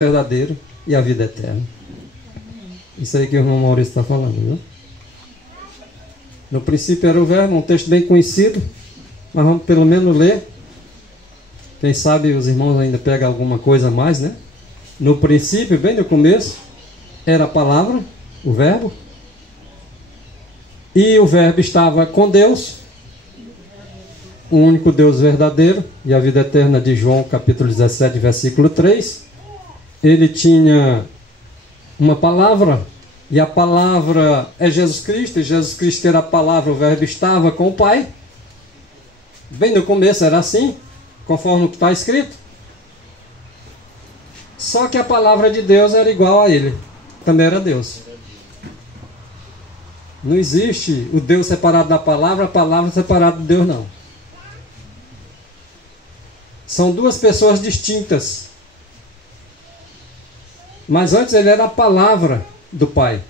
verdadeiro e a vida eterna. Isso aí que o irmão Maurício está falando, viu? No princípio era o verbo, um texto bem conhecido, mas vamos pelo menos ler. Quem sabe os irmãos ainda pegam alguma coisa a mais, né? No princípio, bem no começo, era a palavra, o verbo. E o verbo estava com Deus, o único Deus verdadeiro, e a vida eterna de João, capítulo 17, versículo 3. Ele tinha uma palavra, e a palavra é Jesus Cristo, e Jesus Cristo era a palavra, o verbo estava com o Pai. Bem no começo era assim, conforme o que está escrito. Só que a palavra de Deus era igual a ele, também era Deus. Não existe o Deus separado da palavra, a palavra separada de Deus, não. São duas pessoas distintas. Mas antes ele era a palavra do Pai.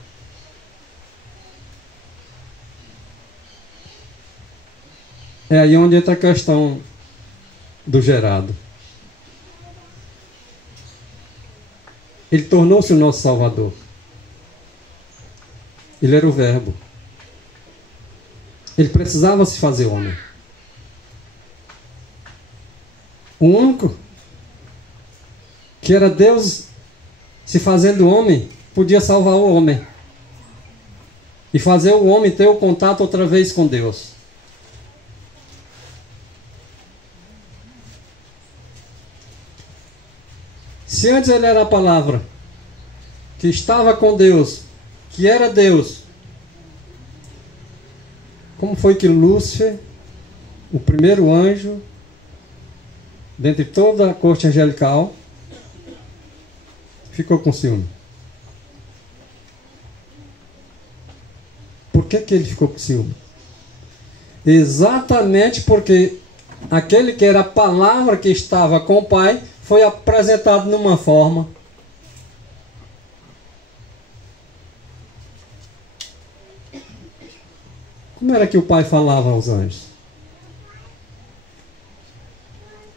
É aí onde entra a questão do gerado. Ele tornou-se o nosso Salvador. Ele era o Verbo. Ele precisava se fazer homem. O único que era Deus se fazendo homem, podia salvar o homem. E fazer o homem ter o contato outra vez com Deus. Se antes ele era a palavra, que estava com Deus, que era Deus, como foi que Lúcifer, o primeiro anjo, dentre toda a corte angelical, ficou com ciúme? Por que ele ficou com ciúme? Exatamente porque aquele que era a palavra que estava com o Pai foi apresentado numa forma. Como era que o Pai falava aos anjos?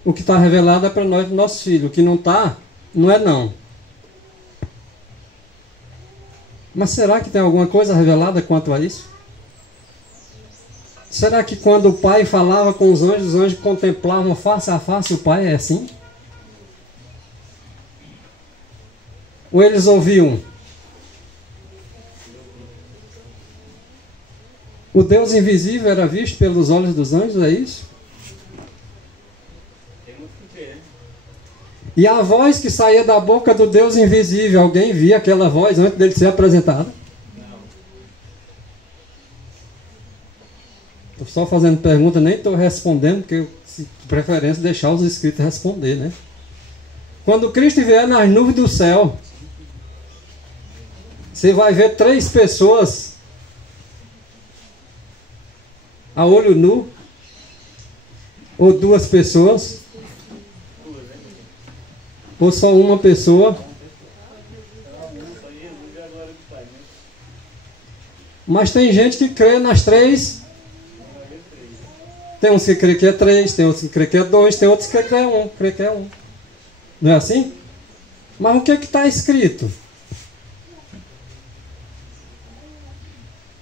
O que está revelado é para nós do nosso filho. O que não está, não é não. Mas será que tem alguma coisa revelada quanto a isso? Será que quando o Pai falava com os anjos contemplavam face a face o Pai? É assim? Ou eles ouviam? O Deus invisível era visto pelos olhos dos anjos, é isso? E a voz que saía da boca do Deus invisível, alguém via aquela voz antes dele ser apresentado? Não. Estou só fazendo pergunta, nem estou respondendo, porque de preferência deixar os escritos responder, né? Quando Cristo vier nas nuvens do céu, você vai ver 3 pessoas a olho nu, ou 2 pessoas, ou só uma pessoa. Mas tem gente que crê nas 3. Tem uns que crê que é 3, tem outros que crê que é 2, tem outros que crê que é 1. Não é assim? Mas o que está escrito?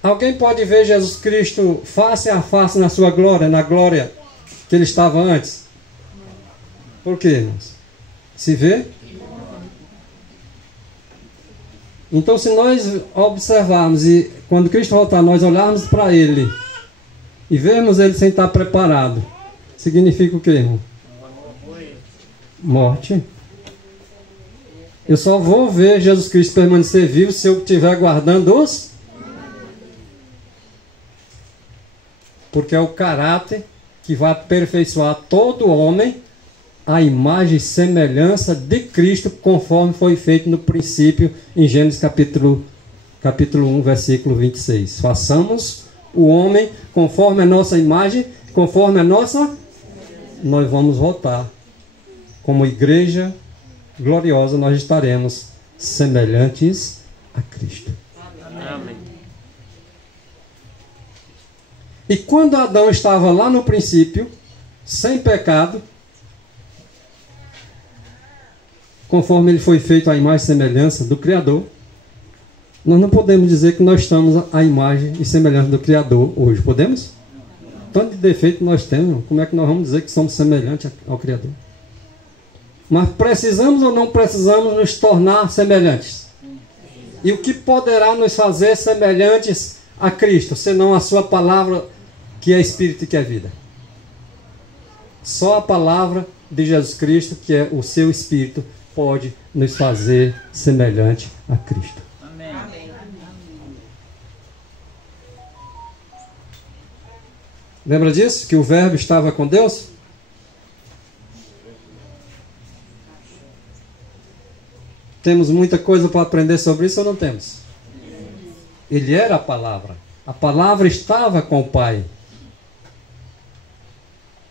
Alguém pode ver Jesus Cristo face a face na sua glória, na glória que ele estava antes? Por quê, irmãos? Se vê? Então, se nós observarmos e quando Cristo voltar, nós olharmos para ele e vermos ele sem estar preparado, significa o quê, irmão? Morte. Eu só vou ver Jesus Cristo permanecer vivo se eu estiver guardando os. Porque é o caráter que vai aperfeiçoar todo homem a imagem e semelhança de Cristo, conforme foi feito no princípio, em Gênesis capítulo 1, versículo 26. Façamos o homem conforme a nossa imagem, conforme a nossa. Nós vamos voltar. Como igreja gloriosa, nós estaremos semelhantes a Cristo. Amém. E quando Adão estava lá no princípio, sem pecado, conforme ele foi feito à imagem e semelhança do Criador, nós não podemos dizer que nós estamos à imagem e semelhança do Criador hoje. Podemos? Tanto de defeito nós temos, como é que nós vamos dizer que somos semelhantes ao Criador? Mas precisamos ou não precisamos nos tornar semelhantes? E o que poderá nos fazer semelhantes a Cristo, senão a sua palavra, que é Espírito e que é vida? Só a palavra de Jesus Cristo, que é o seu Espírito, pode nos fazer semelhante a Cristo. Amém. Lembra disso? Que o Verbo estava com Deus? Temos muita coisa para aprender sobre isso ou não temos? Ele era a palavra. A palavra estava com o Pai.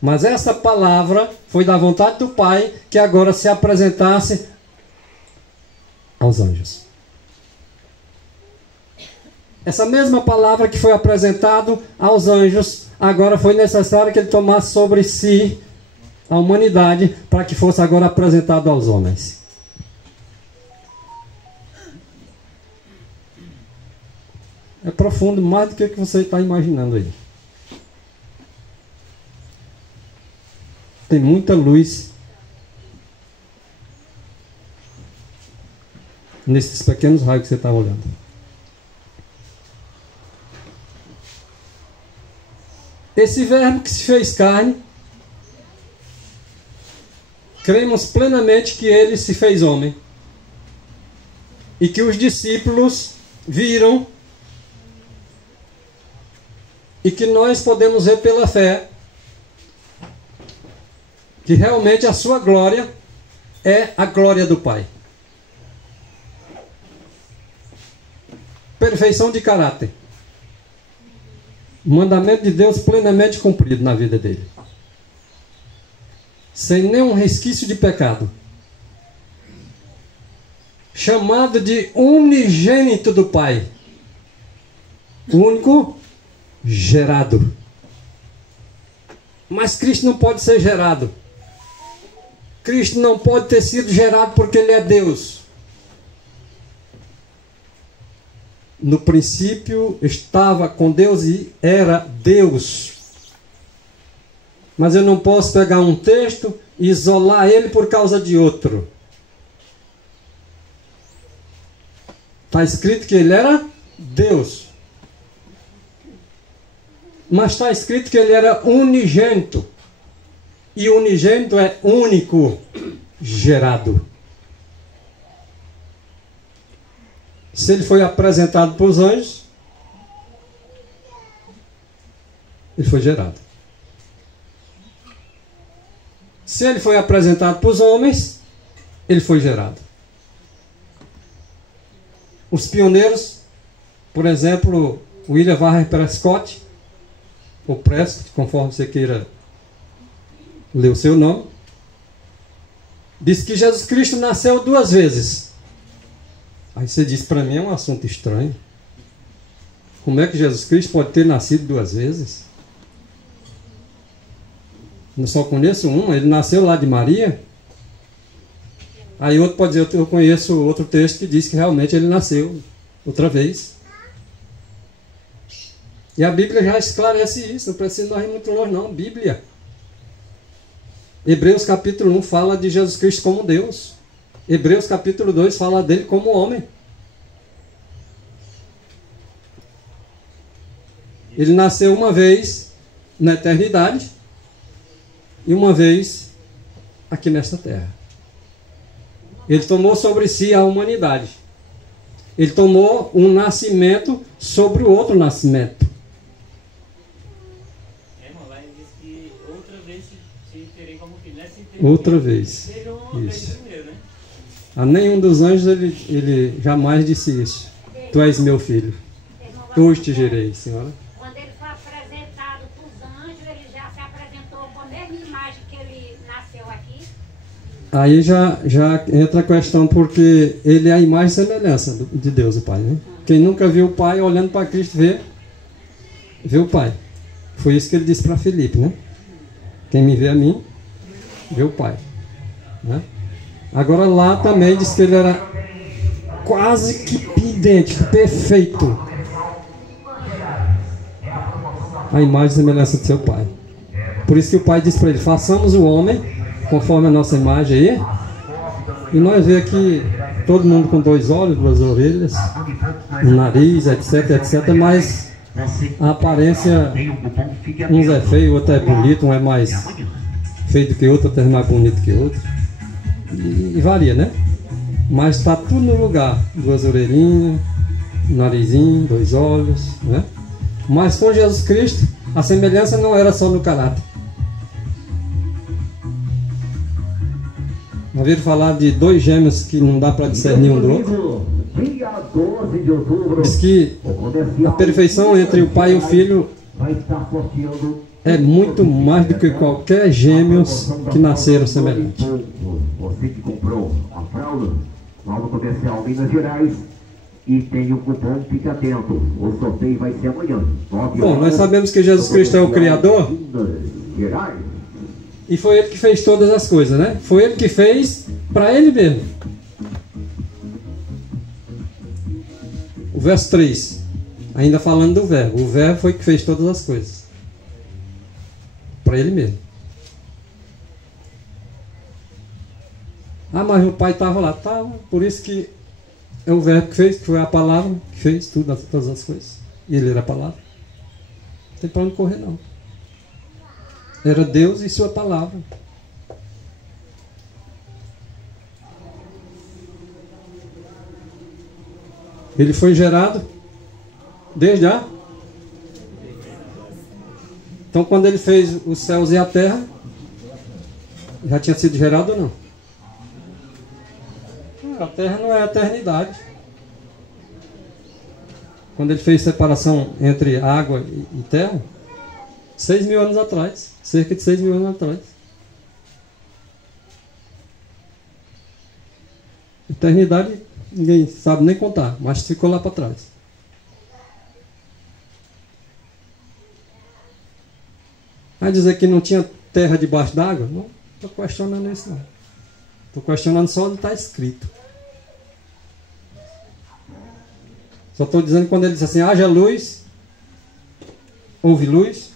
Mas essa palavra foi da vontade do Pai que agora se apresentasse aos anjos. Essa mesma palavra que foi apresentada aos anjos, agora foi necessário que ele tomasse sobre si a humanidade para que fosse agora apresentado aos homens. É profundo mais do que você está imaginando aí. Tem muita luz nesses pequenos raios que você está olhando. Esse verbo que se fez carne, cremos plenamente que ele se fez homem. E que os discípulos viram e que nós podemos ver pela fé que realmente a sua glória é a glória do Pai. Perfeição de caráter. Mandamento de Deus plenamente cumprido na vida dele. Sem nenhum resquício de pecado. Chamado de unigênito do Pai. Único gerado. Mas Cristo não pode ser gerado. Cristo não pode ter sido gerado porque Ele é Deus. No princípio estava com Deus e era Deus. Mas eu não posso pegar um texto e isolar ele por causa de outro. Está escrito que Ele era Deus. Mas está escrito que Ele era unigênito. E unigênito é único, gerado. Se Ele foi apresentado para os anjos, Ele foi gerado. Se Ele foi apresentado para os homens, Ele foi gerado. Os pioneiros, por exemplo, William Warren Prescott, ou Prescott, conforme você queira ler o seu nome, diz que Jesus Cristo nasceu 2 vezes. Aí você diz, para mim é um assunto estranho. Como é que Jesus Cristo pode ter nascido 2 vezes? Eu só conheço uma, ele nasceu lá de Maria. Aí outro pode dizer, eu conheço outro texto que diz que realmente ele nasceu outra vez. E a Bíblia já esclarece isso, não precisa nós ir muito longe não, Bíblia. Hebreus capítulo 1 fala de Jesus Cristo como Deus. Hebreus capítulo 2 fala dele como homem. Ele nasceu uma vez na eternidade e uma vez aqui nesta terra. Ele tomou sobre si a humanidade. Ele tomou um nascimento sobre o outro nascimento. Lá ele diz que outra vez te terei como filho. Outra vez. Isso. A nenhum dos anjos ele jamais disse isso. Tu és meu filho. Hoje te gerei, senhora. Quando ele foi apresentado para os anjos, ele já se apresentou com a mesma imagem que ele nasceu aqui. Aí já entra a questão, porque ele é a imagem e semelhança de Deus, o Pai, né? Quem nunca viu o Pai, olhando para Cristo, vê o Pai. Foi isso que ele disse para Filipe, né? Quem me vê a mim, vê o Pai, né? Agora lá também diz que ele era quase que idêntico, perfeito. A imagem e semelhança de seu pai. Por isso que o pai disse para ele: façamos o homem conforme a nossa imagem aí. E nós vemos aqui todo mundo com 2 olhos, 2 orelhas, um nariz, etc, etc. Mas a aparência, uns é feio, outro é bonito, um é mais feio do que outro, outro é mais bonito que outro. E varia, né? Mas está tudo no lugar. 2 orelhinhas, um narizinho, 2 olhos, né? Mas com Jesus Cristo, a semelhança não era só no caráter. Ouviram falar de 2 gêmeos que não dá para discernir um do outro? Diz que a perfeição entre o pai e o filho é muito mais do que qualquer gêmeos que nasceram semelhantes. Você que comprou a fralda lá no comercial Minas Gerais e tem o cupom, fique atento. O sorteio vai ser amanhã. Bom, nós sabemos que Jesus Cristo é o Criador. E foi Ele que fez todas as coisas, né? Foi Ele que fez para Ele mesmo. O verso 3, ainda falando do verbo. O verbo foi que fez todas as coisas. Para Ele mesmo. Ah, mas o pai estava lá. Estava, por isso que é o verbo que fez, que foi a palavra que fez tudo, todas as coisas. E Ele era a palavra. Não tem para onde correr, não. Era Deus e sua palavra. Ele foi gerado desde já. Então quando ele fez os céus e a terra, já tinha sido gerado ou não? A terra não é a eternidade. Quando ele fez separação entre água e terra, 6.000 anos atrás. Cerca de 6.000 anos atrás. Eternidade, ninguém sabe nem contar, mas ficou lá para trás. Vai dizer que não tinha terra debaixo d'água? Não estou questionando isso, não. Estou questionando só onde está escrito. Só estou dizendo que quando ele diz assim: haja luz, houve luz.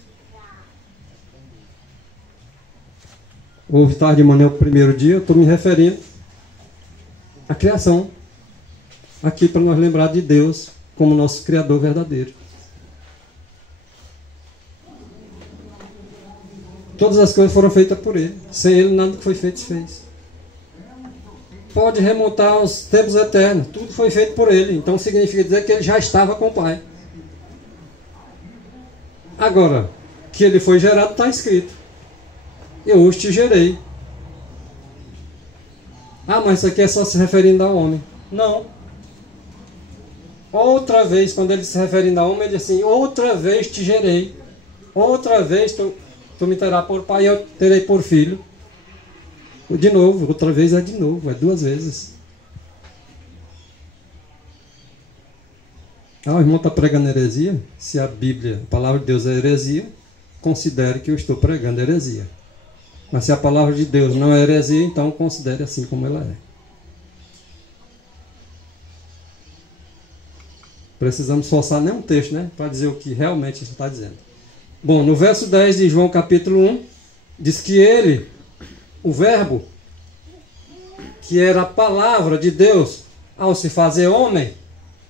Houve tarde de manhã o primeiro dia. Eu estou me referindo à criação. Aqui para nós lembrar de Deus como nosso Criador verdadeiro. Todas as coisas foram feitas por Ele. Sem Ele nada que foi feito se fez. Pode remontar aos tempos eternos. Tudo foi feito por Ele. Então significa dizer que Ele já estava com o Pai. Agora, que Ele foi gerado está escrito: eu hoje te gerei. Ah, mas isso aqui é só se referindo ao homem. Não. Outra vez, quando ele se referindo ao homem, ele diz assim: outra vez te gerei. Outra vez tu me terás por pai e eu terei por filho. De novo, outra vez é de novo, é 2 vezes. Ah, o irmão está pregando heresia? Se a Bíblia, a palavra de Deus é heresia, considere que eu estou pregando heresia. Mas se a palavra de Deus não é heresia, então considere assim como ela é. Precisamos forçar nenhum texto, né? Para dizer o que realmente isso está dizendo. Bom, no verso 10 de João capítulo 1, diz que ele, o verbo, que era a palavra de Deus, ao se fazer homem,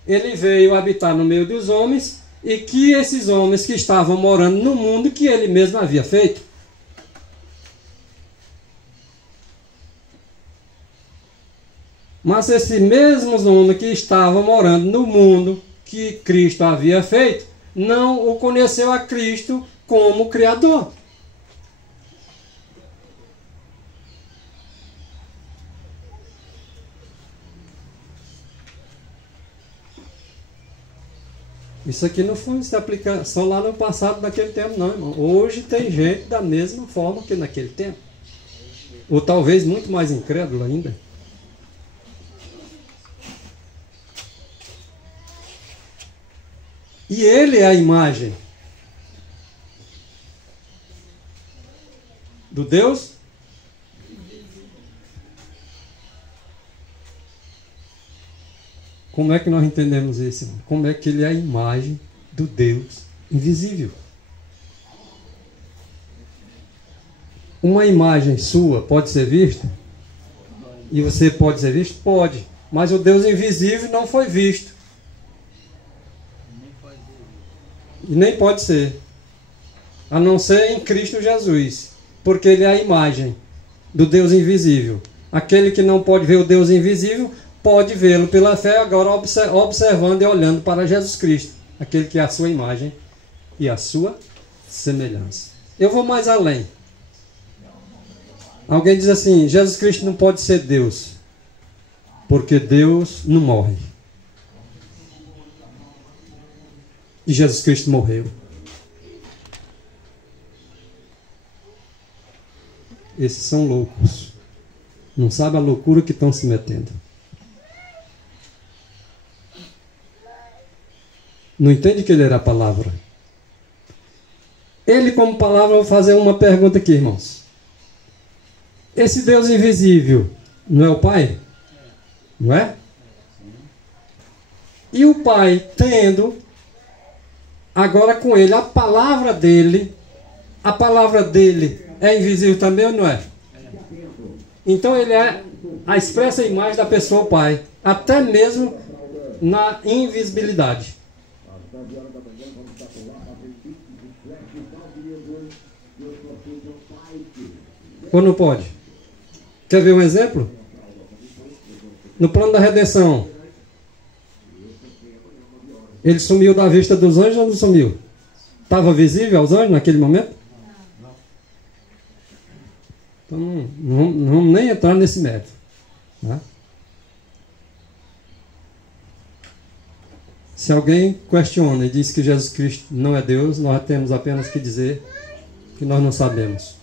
ele veio habitar no meio dos homens, e que esses homens que estavam morando no mundo que ele mesmo havia feito. Mas esses mesmos homens que estavam morando no mundo que Cristo havia feito, não o conheceu a Cristo como Criador. Isso aqui não foi se aplicar só lá no passado, naquele tempo, não, irmão. Hoje tem gente da mesma forma que naquele tempo. Ou talvez muito mais incrédulo ainda. E ele é a imagem do Deus Como é que nós entendemos isso, irmão? Como é que ele é a imagem do Deus invisível? Uma imagem sua pode ser vista? E você pode ser visto? Pode. Mas o Deus invisível não foi visto. E nem pode ser. A não ser em Cristo Jesus. Porque ele é a imagem do Deus invisível. Aquele que não pode ver o Deus invisível, pode vê-lo pela fé, agora observando e olhando para Jesus Cristo. Aquele que é a sua imagem e a sua semelhança. Eu vou mais além. Alguém diz assim, Jesus Cristo não pode ser Deus, porque Deus não morre. E Jesus Cristo morreu. Esses são loucos. Não sabe a loucura que estão se metendo. Não entende que ele era a palavra. Ele como palavra, eu vou fazer uma pergunta aqui, irmãos. Esse Deus invisível não é o Pai? Não é? E o Pai tendo agora com ele a palavra dele é invisível também ou não é? Então ele é a expressa imagem da pessoa Pai, até mesmo na invisibilidade. Ou não pode? Quer ver um exemplo? No plano da redenção, ele sumiu da vista dos anjos ou não sumiu? Estava visível aos anjos naquele momento? Então não vamos nem entrar nesse método. Tá? Se alguém questiona e diz que Jesus Cristo não é Deus, nós temos apenas que dizer que nós não sabemos.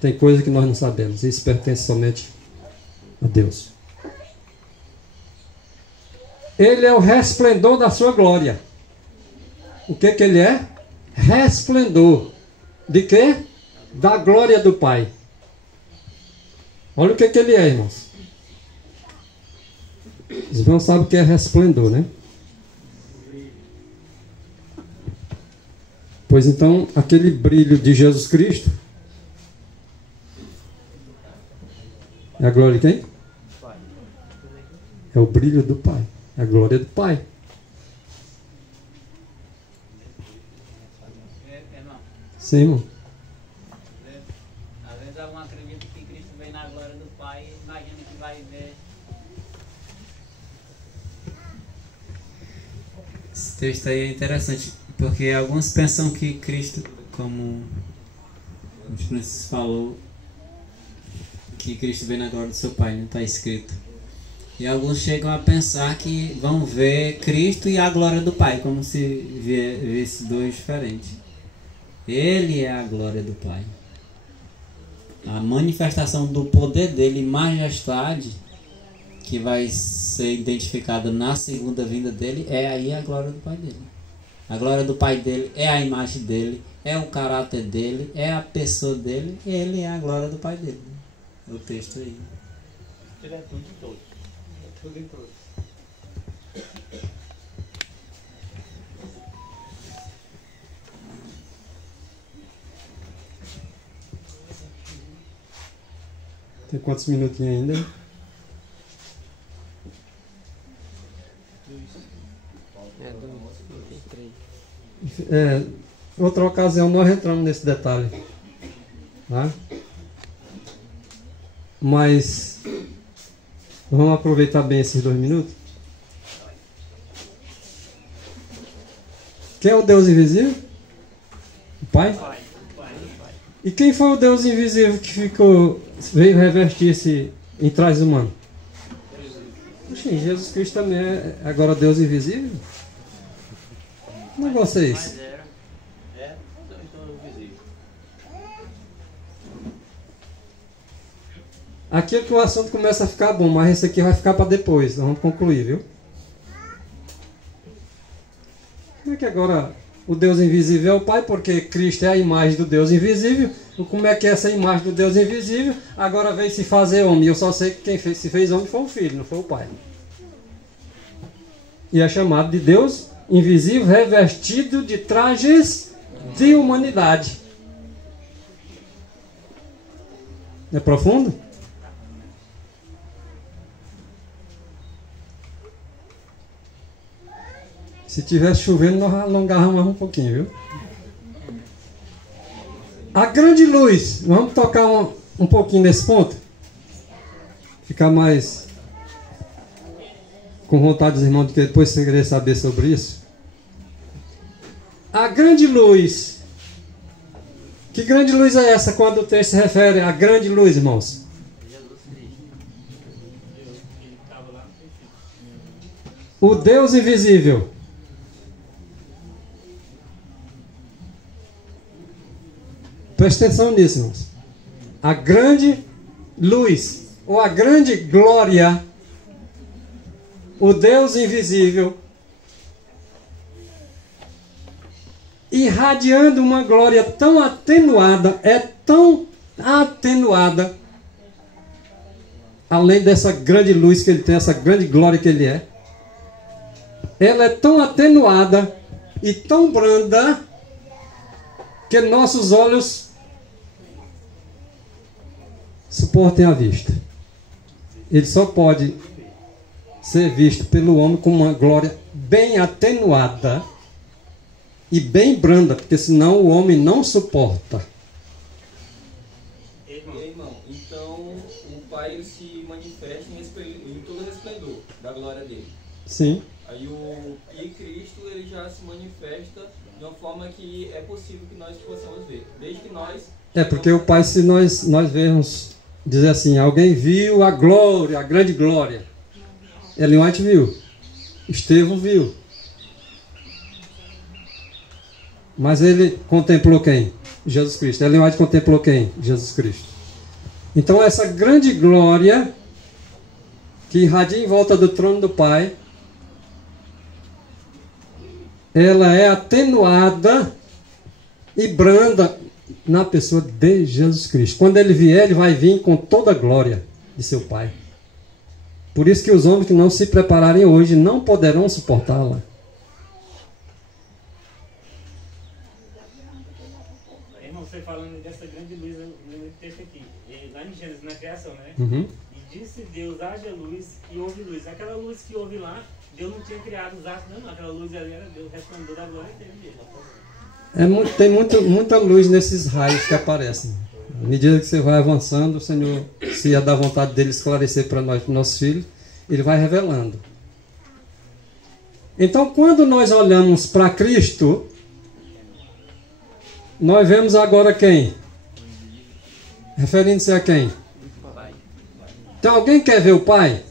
Tem coisa que nós não sabemos. Isso pertence somente a Deus. Ele é o resplendor da sua glória. O que ele é? Resplendor. De quê? Da glória do Pai. Olha o que ele é, irmãos. Os irmãos sabem o que é resplendor, né? Pois então, aquele brilho de Jesus Cristo é a glória de quem? É o brilho do Pai. É a glória do Pai. Sim, irmão. Às vezes alguém acredita que Cristo vem na glória do Pai e imagina que vai ver. Esse texto aí é interessante, porque alguns pensam que Cristo, como o Francisco falou, que Cristo vem na glória do seu Pai, não está escrito. E alguns chegam a pensar que vão ver Cristo e a glória do Pai, como se visse dois diferentes. Ele é a glória do Pai. A manifestação do poder dele, majestade, que vai ser identificada na segunda vinda dele, é aí a glória do Pai dele. A glória do Pai dele é a imagem dele, é o caráter dele, é a pessoa dele, ele é a glória do Pai dele. É o texto aí. Ele é tudo em todos. É tudo em todos. Tem quantos minutinhos ainda? Outra ocasião nós entramos nesse detalhe. Tá? Mas vamos aproveitar bem esses 2 minutos. Quem é o Deus invisível? O Pai? E quem foi o Deus invisível que veio revestir-se em trajes humanos? Oxi, Jesus Cristo também é agora Deus invisível? Que negócio é esse? Mas então visível. Aqui é que o assunto começa a ficar bom, mas esse aqui vai ficar para depois. Nós vamos concluir, viu? Como é que agora o Deus invisível é o Pai? Porque Cristo é a imagem do Deus invisível. Como é que essa imagem do Deus invisível agora veio se fazer homem? Eu só sei que quem se fez homem foi o Filho, não foi o Pai. E é chamado de Deus invisível, revestido de trajes de humanidade. É profundo? Se tivesse chovendo, nós alongávamos mais um pouquinho, viu? A grande luz. Vamos tocar um pouquinho nesse ponto? Ficar mais com vontade dos irmãos de que depois você querer saber sobre isso. A grande luz. Que grande luz é essa quando o texto se refere à grande luz, irmãos? O Deus invisível. Presta atenção nisso, irmãos. A grande luz, ou a grande glória, o Deus invisível, irradiando uma glória tão atenuada, além dessa grande luz que ele tem, essa grande glória que ele é, ela é tão atenuada e tão branda que nossos olhos suportem a vista. Ele só pode ser visto pelo homem com uma glória bem atenuada e bem branda, porque senão o homem não suporta. Irmão, então o Pai ele se manifesta em todo o resplendor da glória dele. Sim. E Cristo ele já se manifesta de uma forma que é possível que nós possamos ver. Desde que nós... É porque o Pai, se nós vermos, dizer assim, alguém viu a glória, a grande glória. Ellen White viu. Estevão viu. Mas ele contemplou quem? Jesus Cristo. Ellen White contemplou quem? Jesus Cristo. Então essa grande glória que irradia em volta do trono do Pai, ela é atenuada e branda na pessoa de Jesus Cristo. Quando ele vier, ele vai vir com toda a glória de seu Pai. Por isso que os homens que não se prepararem hoje não poderão suportá-la. Irmão, você falando dessa grande luz, eu lembro do texto aqui. Lá em Gênesis, na criação, né? Uhum. E disse Deus, haja luz e houve luz. Aquela luz que houve lá, Deus não tinha criado os astros, não. Aquela luz ali era Deus, resplandeceu da glória dele. Tem muita luz nesses raios que aparecem. À medida que você vai avançando, o Senhor, se é da vontade dele esclarecer para nós, para nossos filhos, ele vai revelando. Então, quando nós olhamos para Cristo, nós vemos agora quem? Referindo-se a quem? Então, alguém quer ver o Pai?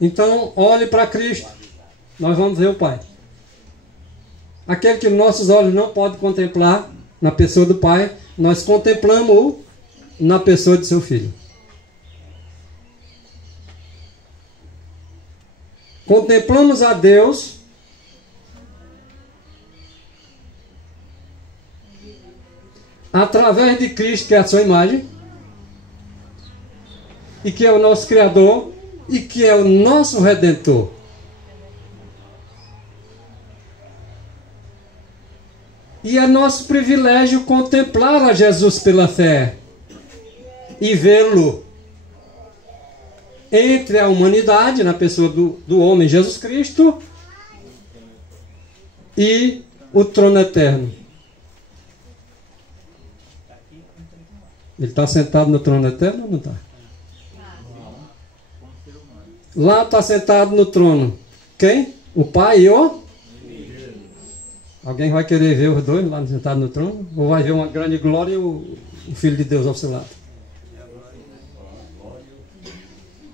Então, olhe para Cristo. Nós vamos ver o Pai. Aquele que nossos olhos não podem contemplar na pessoa do Pai, nós contemplamos na pessoa de seu Filho. Contemplamos a Deus através de Cristo, que é a sua imagem, e que é o nosso Criador, e que é o nosso Redentor. E é nosso privilégio contemplar a Jesus pela fé e vê-lo entre a humanidade, na pessoa do homem Jesus Cristo, e o trono eterno. Ele está sentado no trono eterno ou não está? Lá está sentado no trono quem? O Pai e o... Alguém vai querer ver os dois lá sentados no trono? Ou vai ver uma grande glória e o Filho de Deus ao seu lado?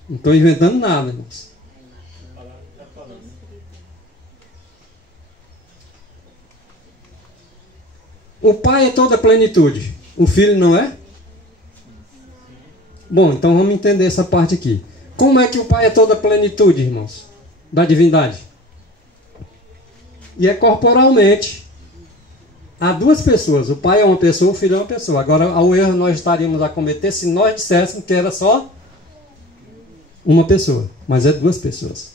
Não estou inventando nada, irmãos. O Pai é toda a plenitude. O Filho não é? Bom, então vamos entender essa parte aqui. Como é que o Pai é toda a plenitude, irmãos? Da divindade. E é corporalmente. Há duas pessoas. O Pai é uma pessoa, o Filho é uma pessoa. Agora, ao erro nós estaríamos a cometer se nós disséssemos que era só uma pessoa. Mas é duas pessoas.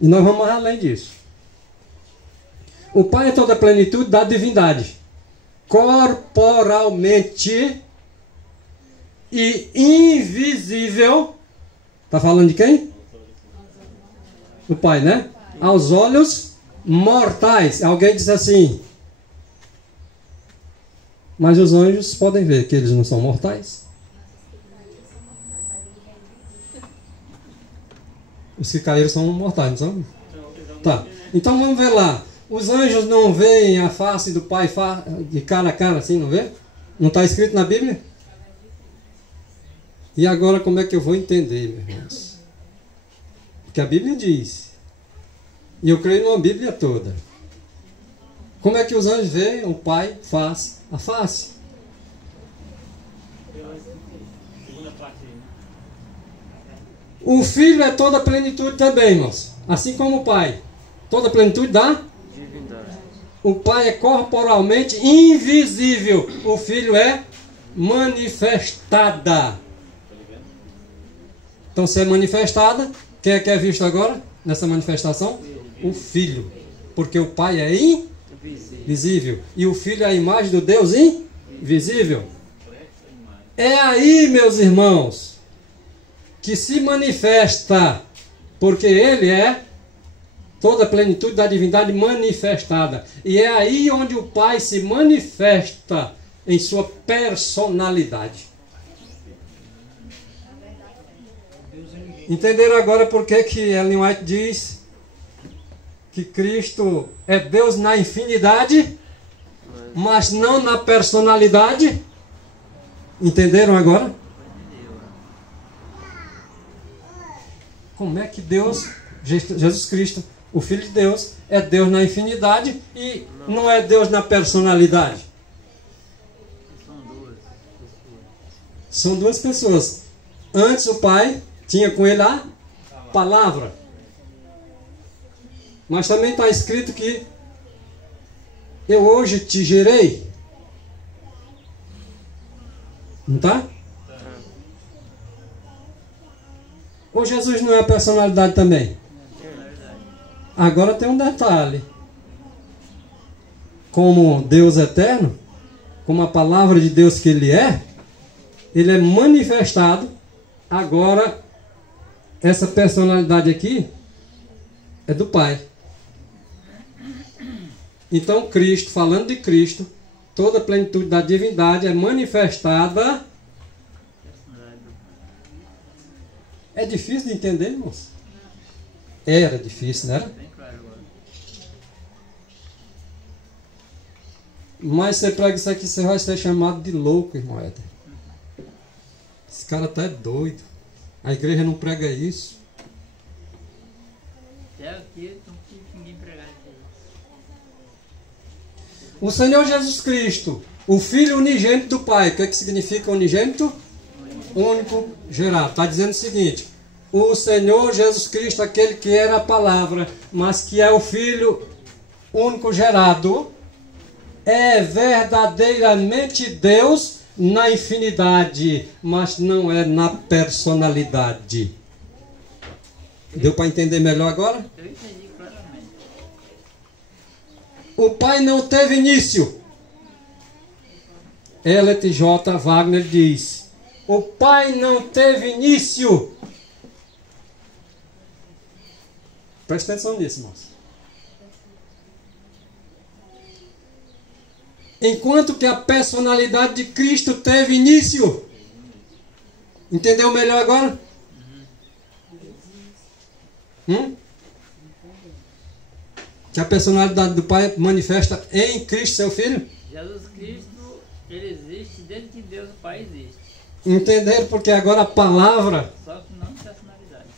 E nós vamos mais além disso. O Pai é toda a plenitude da divindade, corporalmente e invisível. Está falando de quem? O Pai, né? Aos olhos mortais. Alguém diz assim: mas os anjos podem ver que eles não são mortais. Os que caíram são mortais, não são? Tá. Então vamos ver lá. Os anjos não veem a face do Pai de cara a cara assim, não vê? Não está escrito na Bíblia? E agora como é que eu vou entender, meus irmãos? Porque a Bíblia diz. E eu creio numa Bíblia toda. Como é que os anjos veem o Pai face a face? O Filho é toda a plenitude também, irmãos. Assim como o Pai. Toda a plenitude da divindade. O Pai é corporalmente invisível. O Filho é manifestada. Então, se é manifestada, quem é que é visto agora nessa manifestação? O Filho. Porque o Pai é invisível. E o Filho é a imagem do Deus invisível. É aí, meus irmãos, que se manifesta, porque Ele é toda a plenitude da divindade manifestada. E é aí onde o Pai se manifesta em sua personalidade. Entenderam agora por que Ellen White diz que Cristo é Deus na infinidade, mas não na personalidade? Entenderam agora? Como é que Deus, Jesus Cristo, o Filho de Deus, é Deus na infinidade e não é Deus na personalidade? São duas pessoas. Antes o Pai tinha com ele a palavra. Mas também está escrito que eu hoje te gerei. Não está? Ou Jesus não é a personalidade também? Agora tem um detalhe. Como Deus eterno, como a palavra de Deus que Ele é manifestado. Agora, essa personalidade aqui é do Pai. Então, Cristo, falando de Cristo, toda a plenitude da divindade é manifestada. É difícil de entender, irmãos? Era difícil, não era? Mas você prega isso aqui, você vai ser chamado de louco, irmão Éder. Esse cara até é doido. A igreja não prega isso. O Senhor Jesus Cristo, o Filho unigênito do Pai. O que significa unigênito? Único, gerado. Está dizendo o seguinte: o Senhor Jesus Cristo, aquele que era a palavra, mas que é o Filho único gerado, é verdadeiramente Deus na infinidade, mas não é na personalidade. Deu para entender melhor agora? Eu entendi claramente. O Pai não teve início. Elliot J. Wagner diz: o Pai não teve início. Presta atenção nisso, irmãos. Enquanto que a personalidade de Cristo teve início. Entendeu melhor agora? Que a personalidade do Pai manifesta em Cristo, seu Filho. Jesus Cristo, ele existe desde que Deus, o Pai, existe. Entenderam? Porque agora a palavra... Só que não personalidade.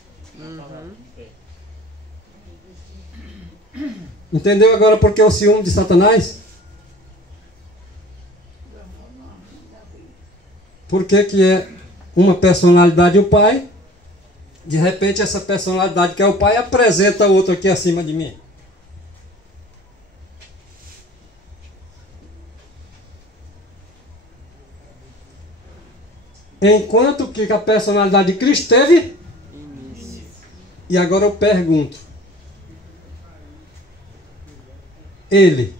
Entendeu agora porque o ciúme de Satanás? Por que é uma personalidade o Pai? De repente essa personalidade que é o Pai apresenta outro aqui acima de mim. Enquanto que a personalidade de Cristo teve início. E agora eu pergunto: ele,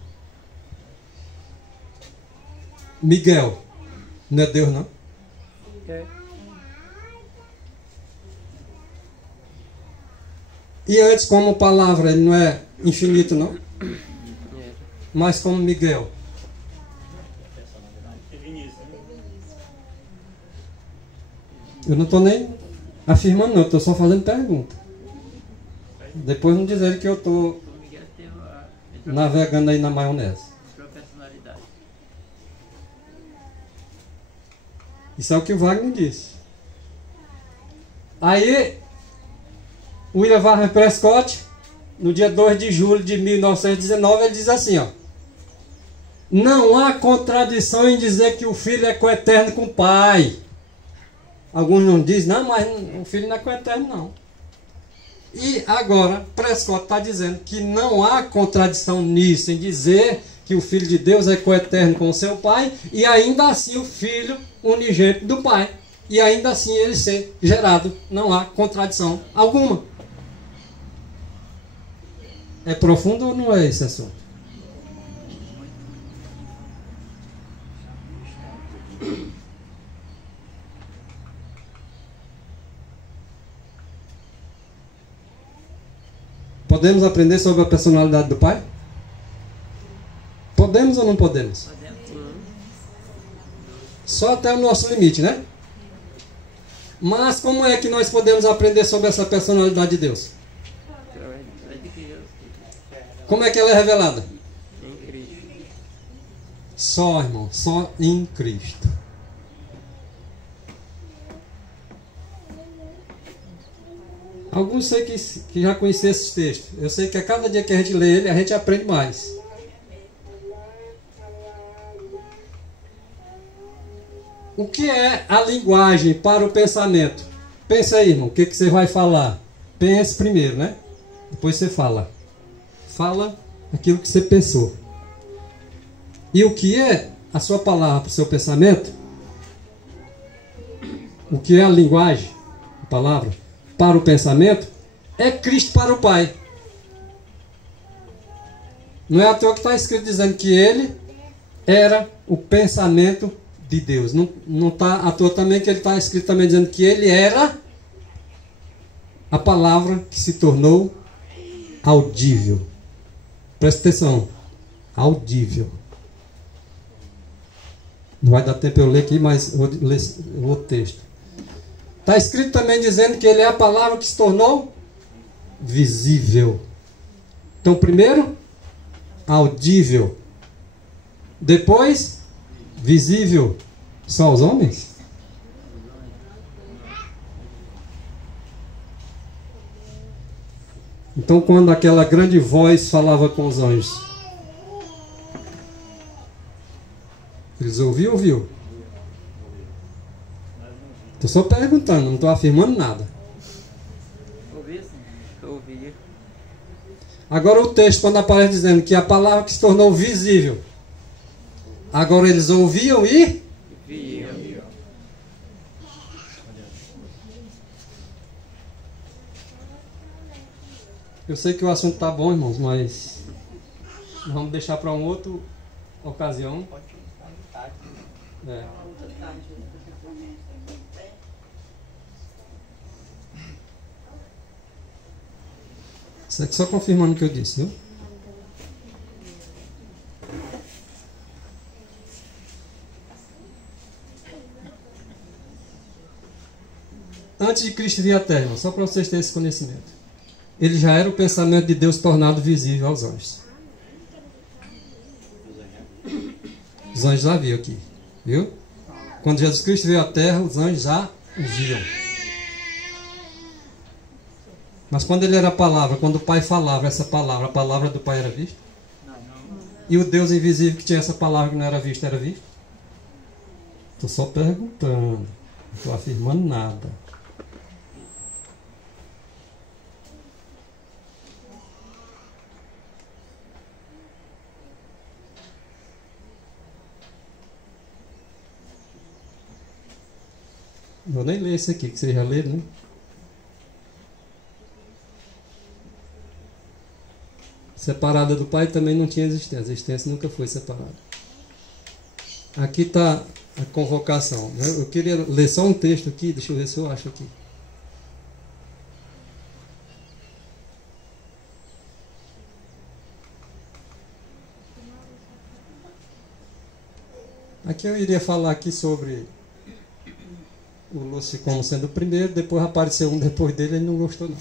Miguel, não é Deus não? É. E antes, como palavra, ele não é infinito não? Mas como Miguel. Eu não estou nem afirmando não, estou só fazendo pergunta. Depois não dizer que eu estou navegando aí na maionese. Isso é o que o Wagner disse. Aí, William Warren Prescott, no dia 2 de julho de 1919, ele diz assim, ó: não há contradição em dizer que o Filho é coeterno com o Pai. Alguns não dizem, não, mas o Filho não é coeterno, não. E agora, Prescott está dizendo que não há contradição nisso, em dizer que o Filho de Deus é coeterno com o seu Pai, e ainda assim o Filho unigênito do Pai, e ainda assim ele ser gerado. Não há contradição alguma. É profundo ou não é esse assunto? Podemos aprender sobre a personalidade do Pai? Podemos ou não podemos? Só até o nosso limite, né? Mas como é que nós podemos aprender sobre essa personalidade de Deus? Como é que ela é revelada? Em Cristo. Só, irmão, só em Cristo. Alguns sei que já conhecem esses textos. Eu sei que a cada dia que a gente lê ele, a gente aprende mais. O que é a linguagem para o pensamento? Pensa aí, irmão, o que você vai falar? Pense primeiro, né? Depois você fala. Fala aquilo que você pensou. E o que é a sua palavra para o seu pensamento? O que é a linguagem, a palavra, para o pensamento? É Cristo para o Pai. Não é à toa que está escrito dizendo que ele era o pensamento de Deus. Não está à toa também que ele está escrito também dizendo que ele era a palavra que se tornou audível. Presta atenção. Audível. Não vai dar tempo eu ler aqui, mas eu vou ler o outro texto. Está escrito também dizendo que ele é a palavra que se tornou visível. Então, primeiro, audível. Depois, visível. Só os homens? Então, quando aquela grande voz falava com os anjos, eles ouviam ou viu? Estou só perguntando, não estou afirmando nada. Ouvi sim, eu ouvi. Agora o texto, quando aparece dizendo que a palavra que se tornou visível, agora eles ouviam e Viam. eu sei que o assunto está bom, irmãos, mas vamos deixar para uma outra ocasião. É. Isso aqui só confirmando o que eu disse, viu? Antes de Cristo vir à Terra, irmão, só para vocês terem esse conhecimento. Ele já era o pensamento de Deus tornado visível aos anjos. Os anjos já viam aqui, viu? Quando Jesus Cristo veio à Terra, os anjos já o viam. Mas quando ele era a palavra, quando o Pai falava essa palavra, a palavra do Pai era vista? E o Deus invisível que tinha essa palavra que não era vista, era visto? Estou só perguntando, não estou afirmando nada. Vou nem ler esse aqui, que vocês já leram, né? Separada do Pai também não tinha existência. A existência nunca foi separada. Aqui está a convocação. Eu queria ler só um texto aqui, deixa eu ver se eu acho aqui. Aqui eu iria falar aqui sobre o Lúcio como sendo o primeiro, depois apareceu um depois dele, ele não gostou não.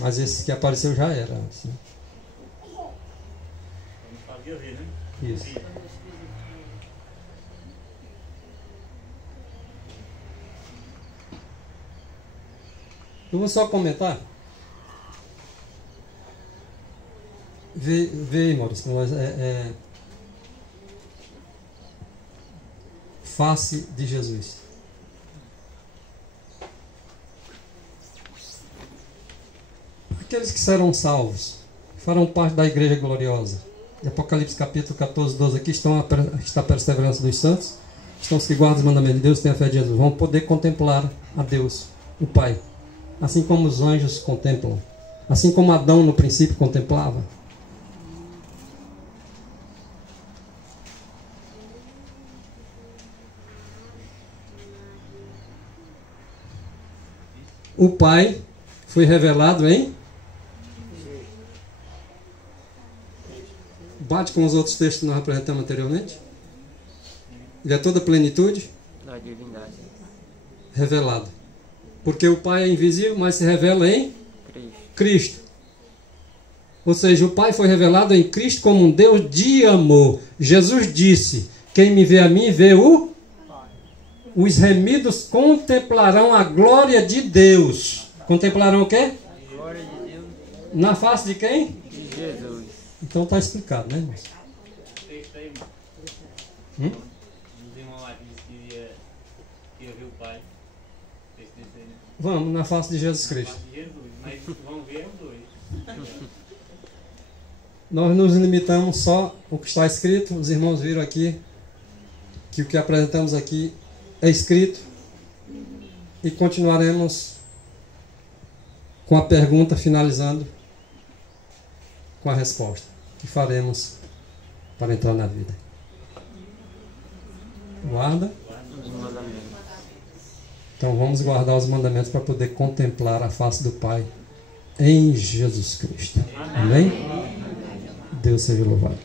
Mas esse que apareceu já era. Assim. Isso. Eu vou só comentar. Vê aí, Maurício, nós face de Jesus. Aqueles que serão salvos, farão parte da igreja gloriosa. Em Apocalipse capítulo 14, 12, aqui está a perseverança dos santos, estão os que guardam os mandamentos de Deus, têm a fé de Jesus, vão poder contemplar a Deus, o Pai, assim como os anjos contemplam, assim como Adão no princípio contemplava. O Pai foi revelado em... Bate com os outros textos que nós apresentamos anteriormente. Ele é toda a plenitude Da divindade. revelado. Porque o Pai é invisível, mas se revela em Cristo. Ou seja, o Pai foi revelado em Cristo como um Deus de amor. Jesus disse: quem me vê a mim, vê o... Os remidos contemplarão a glória de Deus. Contemplarão o quê? A glória de Deus. Na face de quem? De Jesus. Então está explicado, né, irmãos? Texto aí, irmão. Os irmãos lá disse que ia ver o Pai. Texto desse aí, né? Vamos, na face de Jesus Na Cristo. face de Jesus. Mas vão ver os dois. Nós nos limitamos só ao que está escrito. Os irmãos viram aqui que o que apresentamos aqui é escrito. E continuaremos com a pergunta, finalizando com a resposta que faremos para entrar na vida. Guarda. Então vamos guardar os mandamentos para poder contemplar a face do Pai em Jesus Cristo. Amém? Deus seja louvado.